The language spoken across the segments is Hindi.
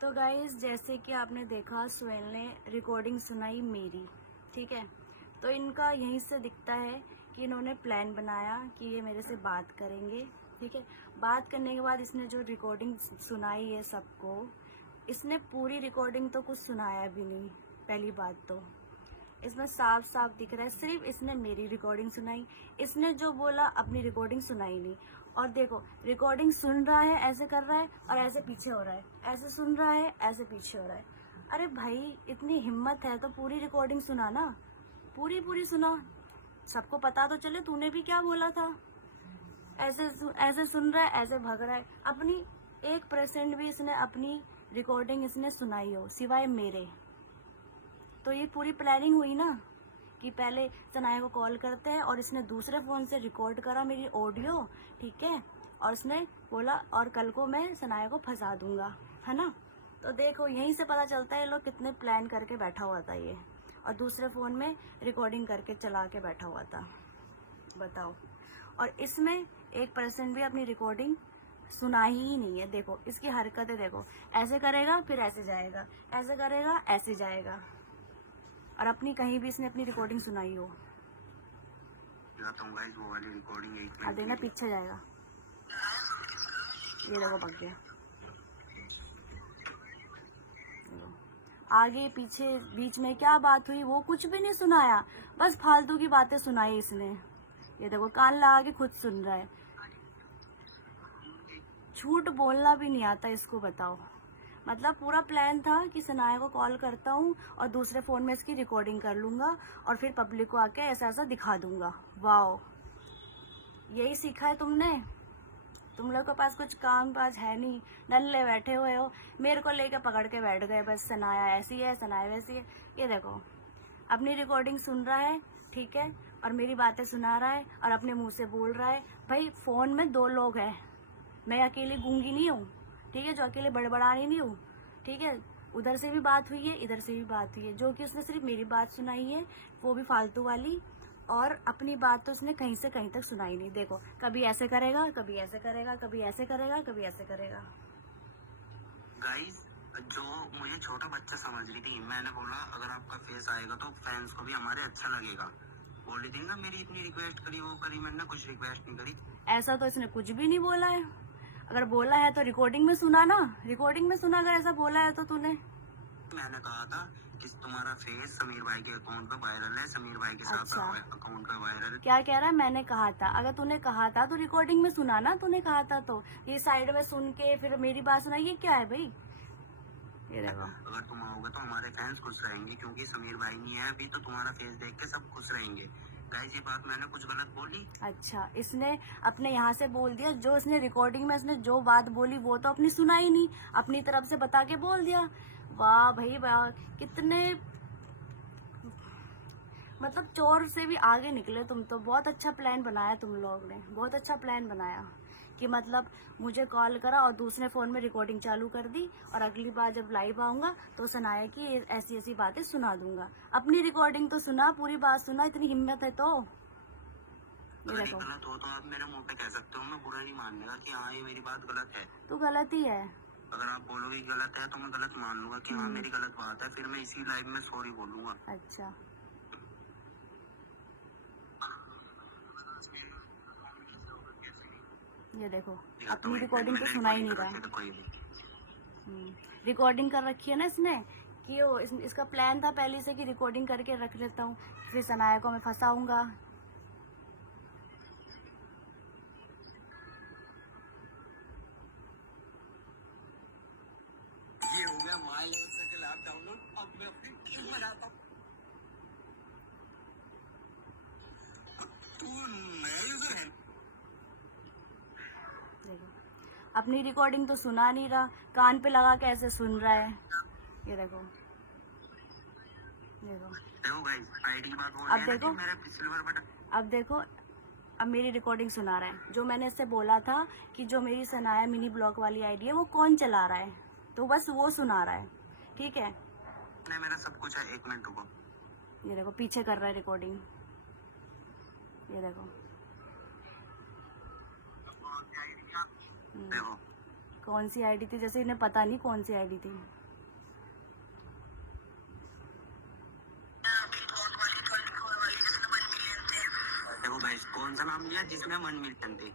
तो गाइस, जैसे कि आपने देखा सुहेल ने रिकॉर्डिंग सुनाई मेरी, ठीक है। तो इनका यहीं से दिखता है कि इन्होंने प्लान बनाया कि ये मेरे से बात करेंगे, ठीक है। बात करने के बाद इसने जो रिकॉर्डिंग सुनाई है सबको, इसने पूरी रिकॉर्डिंग तो कुछ सुनाया भी नहीं। पहली बात तो इसमें साफ साफ दिख रहा है सिर्फ इसने मेरी रिकॉर्डिंग सुनाई, इसने जो बोला अपनी रिकॉर्डिंग सुनाई नहीं। और देखो, रिकॉर्डिंग सुन रहा है, ऐसे कर रहा है और ऐसे पीछे हो रहा है, ऐसे सुन रहा है, ऐसे पीछे हो रहा है। अरे भाई, इतनी हिम्मत है तो पूरी रिकॉर्डिंग सुना ना, पूरी पूरी सुना, सबको पता तो चले तूने भी क्या बोला था। ऐसे सुन रहा है, ऐसे भाग रहा है। अपनी 1% भी इसने अपनी रिकॉर्डिंग इसने सुनाई हो सिवाय मेरे। तो ये पूरी प्लानिंग हुई ना कि पहले सनाया को कॉल करते हैं और इसने दूसरे फ़ोन से रिकॉर्ड करा मेरी ऑडियो, ठीक है। और इसने बोला और कल को मैं सनाया को फंसा दूंगा, है ना। तो देखो, यहीं से पता चलता है ये लोग कितने प्लान करके बैठा हुआ था ये, और दूसरे फ़ोन में रिकॉर्डिंग करके चला के बैठा हुआ था, बताओ। और इसमें 1% भी अपनी रिकॉर्डिंग सुना ही नहीं है। देखो इसकी हरकतें देखो, ऐसे करेगा फिर ऐसे जाएगा, ऐसे करेगा ऐसे जाएगा, और अपनी कहीं भी इसने अपनी रिकॉर्डिंग सुनाई हो। वो वाली रिकॉर्डिंग अब देखना पीछे जाएगा, ये देखो पक गया। आगे पीछे बीच में क्या बात हुई वो कुछ भी नहीं सुनाया, बस फालतू की बातें सुनाई इसने। ये देखो कान लगा के खुद सुन रहा है। झूठ बोलना भी नहीं आता इसको, बताओ। मतलब पूरा प्लान था कि सनाया को कॉल करता हूँ और दूसरे फ़ोन में इसकी रिकॉर्डिंग कर लूँगा और फिर पब्लिक को आके ऐसा ऐसा दिखा दूँगा। वाओ, यही सीखा है तुमने? तुम लोग के पास कुछ काम काज है नहीं, नल्ले बैठे हुए हो, मेरे को लेके पकड़ के बैठ गए बस, सनाया ऐसी है, सनाया वैसी है। ये देखो, अपनी रिकॉर्डिंग सुन रहा है, ठीक है, और मेरी बातें सुना रहा है और अपने मुंह से बोल रहा है। भाई फ़ोन में 2 लोग हैं, मैं अकेली गूंगी नहीं हूँ, ठीक है, जो अकेले बड़बड़ानी नहीं हूँ, ठीक है। उधर से भी बात हुई है, इधर से भी बात हुई है, जो कि उसने सिर्फ मेरी बात सुनाई है, वो भी फालतू वाली। और अपनी बात तो उसने कहीं से कहीं तक सुनाई नहीं। देखो, कभी ऐसे करेगा, कभी ऐसे करेगा, कभी ऐसे करेगा, कभी ऐसे करेगा। गाइस, जो मुझे छोटा बच्चा समझ रही थी, मैंने बोला अगर आपका फेस आएगा तो फैंस को भी हमारे अच्छा लगेगा। बोल रही थी ना मेरी इतनी रिक्वेस्ट करी वो करी, मैंने कुछ रिक्वेस्ट नहीं करी। ऐसा तो इसने कुछ भी नहीं बोला है। अगर बोला है तो रिकॉर्डिंग में सुना ना, रिकॉर्डिंग में सुना अगर ऐसा बोला है तो तूने। मैंने कहा था कि तुम्हारा फेस समीर भाई के अकाउंट पे वायरल है, समीर भाई के साथ अच्छा, अकाउंट पे वायरल है। क्या कह रहा है? मैंने कहा था। अगर तूने कहा था तो रिकॉर्डिंग में सुना ना, तूने कहा था तो। ये साइड में सुन के फिर मेरी बात सुना, ये क्या है भाई? ये देखो, अगर तुम आओगे तो हमारे फैंस खुश रहेंगे, क्योंकि समीर भाई नहीं है अभी, तो तुम्हारा फेस देख के सब खुश रहेंगे। गाइस, ये बात मैंने कुछ गलत बोली? अच्छा, इसने अपने यहाँ से बोल दिया, जो इसने रिकॉर्डिंग में इसने जो बात बोली वो तो अपनी सुनाई नहीं, अपनी तरफ से बता के बोल दिया। वाह भाई वाह, कितने मतलब चोर से भी आगे निकले तुम तो। बहुत अच्छा प्लान बनाया तुम लोग ने, बहुत अच्छा प्लान बनाया कि मतलब मुझे कॉल करा और दूसरे फ़ोन में रिकॉर्डिंग चालू कर दी, और अगली बार जब लाइव आऊँगा तो सनाया कि ऐसी ऐसी बातें सुना दूंगा। अपनी रिकॉर्डिंग तो सुना, पूरी बात सुना, इतनी हिम्मत है तो। ये अगर ये देखो, गलत हो तो आप मेरे मुंह पे कह सकते हो, मैं बुरा नहीं मानने कि हाँ ये मेरी बात गलत है। तू गलत ही है। अगर आप बोलोगे कि गलत है तो मैं गलत मान लूंगा कि हाँ मेरी गलत बात है, फिर मैं इसी लाइव में सॉरी बोलूंगा। अच्छा, ये देखो, अपनी रिकॉर्डिंग तो सुना ही नहीं रहा। रिकॉर्डिंग कर रखी है ना इसने, कि वो इसका प्लान था पहले से कि रिकॉर्डिंग करके रख लेता हूँ, फिर सनाया को मैं फंसाऊंगा। ये हो गया माई के ऐप डाउनलोड, अब मैं अपनी टीम बनाता हूँ। तू नया यूजर है? देखो, अपनी रिकॉर्डिंग तो सुना नहीं रहा, कान पे लगा के ऐसे सुन रहा है। ये देखो, देखो, देखो गाइस, आईडी की बात हो अब रही है ना देखो, कि मेरा सिल्वर बटन। अब देखो, अब मेरी रिकॉर्डिंग सुना रहा है। जो मैंने इससे बोला था कि जो मेरी सनाया मिनी ब्लॉग वाली आईडी है वो कौन चला रहा है, तो बस वो सुना रहा है, ठीक है। ने मेरा सब कुछ है, 1 मिनट रुको। ये देखो, पीछे कर रहा है रिकॉर्डिंग, ये देखो। देखो, कौन सी आईडी थी, जैसे इन्हें पता नहीं कौन सी आईडी थी। देखो भाई कौन सा नाम लिया जिसमें 1 मिलियन थे,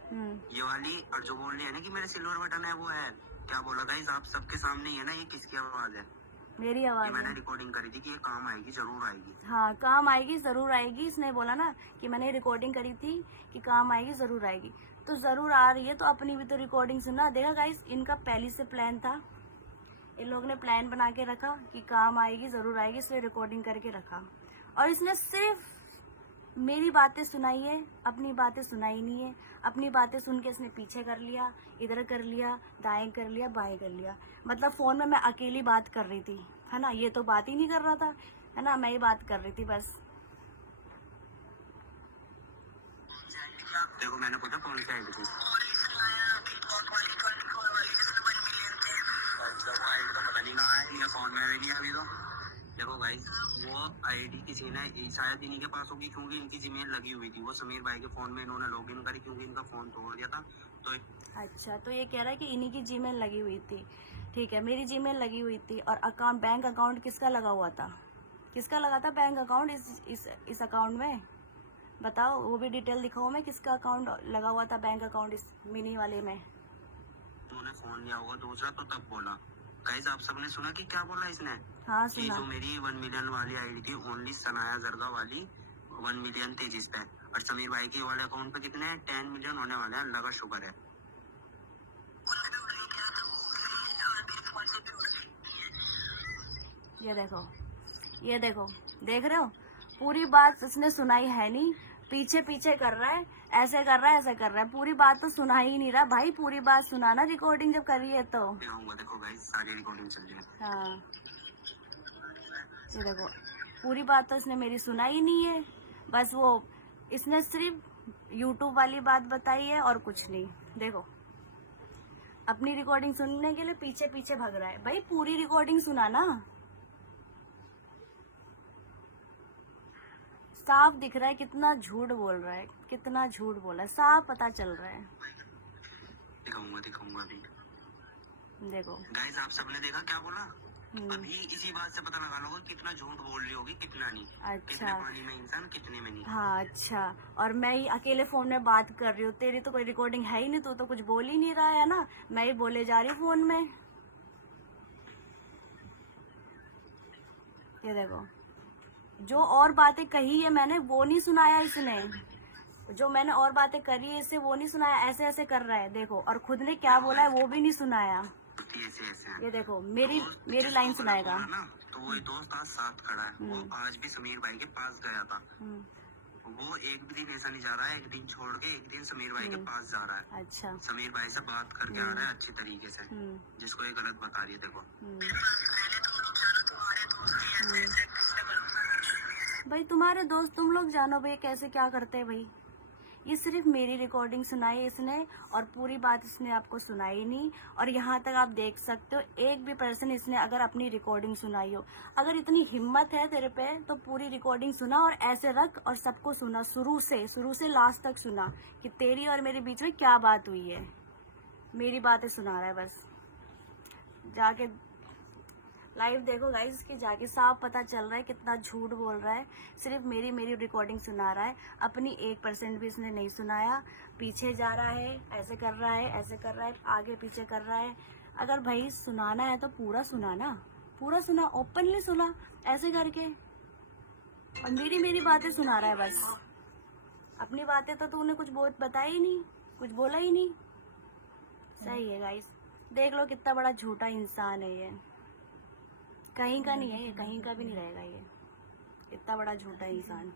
ये वाली। और जो बोल रही है ना कि मेरे सिल्वर बटन है, वो है क्या बोला गाइस आप सबके सामने ही है ना, ये किसकी आवाज है? मेरी ये आवाज मैंने है। रिकॉर्डिंग करी थी कि ये काम आएगी, जरूर आएगी। हाँ, काम आएगी जरूर आएगी, इसने बोला ना कि मैंने रिकॉर्डिंग करी थी कि काम आएगी जरूर आएगी, तो जरूर आ रही है। तो अपनी भी तो रिकॉर्डिंग सुना। देखा गाइस, इनका पहले से प्लान था, इन लोगों ने प्लान बना के रखा कि काम आएगी जरूर आएगी, इसलिए रिकॉर्डिंग करके रखा। और इसने सिर्फ मेरी बातें सुनाई है, अपनी बातें सुनाई नहीं है। अपनी बातें सुन के इसने पीछे कर लिया, इधर कर लिया, दाएं कर लिया, बाएं कर लिया। मतलब फोन में मैं अकेली बात कर रही थी, है ना, ये तो बात ही नहीं कर रहा था, है ना, मैं ही बात कर रही थी बस। देखो मैंने पूछा कौन सी आईडी थी, फोन में नहीं अभी तो। देखो भाई वो आईडी किसी ने शायद इन्हीं के पास होगी, क्योंकि इनकी जीमेल लगी हुई थी। वो समीर भाई के फोन में इन्होंने लॉगिन करी, क्योंकि इनका फोन तोड़ दिया था। तो अच्छा, तो ये कह रहा है कि इन्हीं की जीमेल लगी हुई थी। ठीक है, मेरी जीमेल लगी हुई थी। और अकाउंट, बैंक अकाउंट किसका लगा हुआ था? किसका लगा था बैंक अकाउंट इस अकाउंट में? बताओ, वो भी डिटेल दिखाओ मैं, किसका अकाउंट लगा हुआ था बैंक अकाउंट इस मिनी वाले में। उन्होंने फोन लिया होगा दूसरा, तो तब बोला। गाइस आप सबने सुना कि क्या बोला इसने? हाँ कि सुना। जो मेरी 1 मिलियन वाली आईडी थी, ओनली सनाया जरगा वाली 1 मिलियन थी जिस पे, और समीर भाई के वाले अकाउंट पे कितने 10 मिलियन होने वाले हैं, अल्लाह का शुक्र है। ये देखो, ये देखो, देख रहे हो, पूरी बात उसने सुनाई है नहीं, पीछे पीछे कर रहा है, ऐसे कर रहा है, ऐसे कर रहा है, पूरी बात तो सुना ही नहीं रहा। भाई पूरी बात सुनाना, रिकॉर्डिंग जब करी है तो। देखो गाइस सारी रिकॉर्डिंग चल रही है। हाँ, ये देखो, पूरी बात तो इसने मेरी सुना ही नहीं है, बस वो इसने सिर्फ यूट्यूब वाली बात बताई है और कुछ नहीं। देखो, अपनी रिकॉर्डिंग सुनने के लिए पीछे पीछे भाग रहा है। भाई पूरी रिकॉर्डिंग सुना ना, साफ दिख रहा है कितना झूठ बोल रहा है, कितना झूठ बोला है, साफ पता चल रहा है। दिखाऊंगा अभी। देखो गाइस आप सबने देखा क्या बोला? अभी इसी बात से पता लगा लो कितना झूठ बोल रही होगी, कितना नहीं। अच्छा। कितने पानी में इंसान, कितने में नहीं। हाँ अच्छा, और मैं ही अकेले फोन में बात कर रही हूँ, तेरी तो कोई रिकॉर्डिंग है ही नहीं, तू तो कुछ बोल ही नहीं रहा है ना, मैं ही बोले जा रही हूँ फोन में। ये देखो, जो और बातें कही है मैंने वो नहीं सुनाया इसने, जो मैंने और बातें करी है इससे वो नहीं सुनाया, ऐसे ऐसे कर रहा है। देखो, और खुद ने क्या बोला है वो भी नहीं सुनाया। ऐसे ये देखो, मेरी लाइन सुनाएगा ना, तो वो दोस्त आज साथ खड़ा है। वो आज भी समीर भाई के पास गया था। वो एक भी दिन ऐसा नहीं जा रहा है, एक दिन छोड़ के एक दिन समीर भाई के पास जा रहा है। अच्छा, समीर भाई से बात करके आ रहा है अच्छी तरीके से, जिसको ये गलत बता रही है। देखो भाई तुम्हारे दोस्त, तुम लोग जानो भाई कैसे क्या करते हैं भाई। ये सिर्फ मेरी रिकॉर्डिंग सुनाई इसने और पूरी बात इसने आपको सुनाई नहीं। और यहाँ तक आप देख सकते हो, एक भी पर्सन इसने अगर अपनी रिकॉर्डिंग सुनाई हो, अगर इतनी हिम्मत है तेरे पे तो पूरी रिकॉर्डिंग सुना और ऐसे रख और सबको सुना, शुरू से लास्ट तक सुना कि तेरी और मेरे बीच में क्या बात हुई है। मेरी बातें सुना रहा है बस। जाके लाइव देखो गाइस, इसकी जाके साफ पता चल रहा है कितना झूठ बोल रहा है। सिर्फ मेरी रिकॉर्डिंग सुना रहा है, अपनी 1% भी इसने नहीं सुनाया। पीछे जा रहा है, ऐसे कर रहा है, ऐसे कर रहा है, आगे पीछे कर रहा है। अगर भाई सुनाना है तो पूरा सुनाना, पूरा सुना, ओपनली सुना, ऐसे करके। और मेरी बातें सुना रहा है बस। अपनी बातें तो तूने कुछ बताई ही नहीं, कुछ बोला ही नहीं। सही है गाइस, देख लो कितना बड़ा झूठा इंसान है ये। कहीं का नहीं है ये, कहीं का भी नहीं रहेगा ये, इतना बड़ा झूठा इंसान।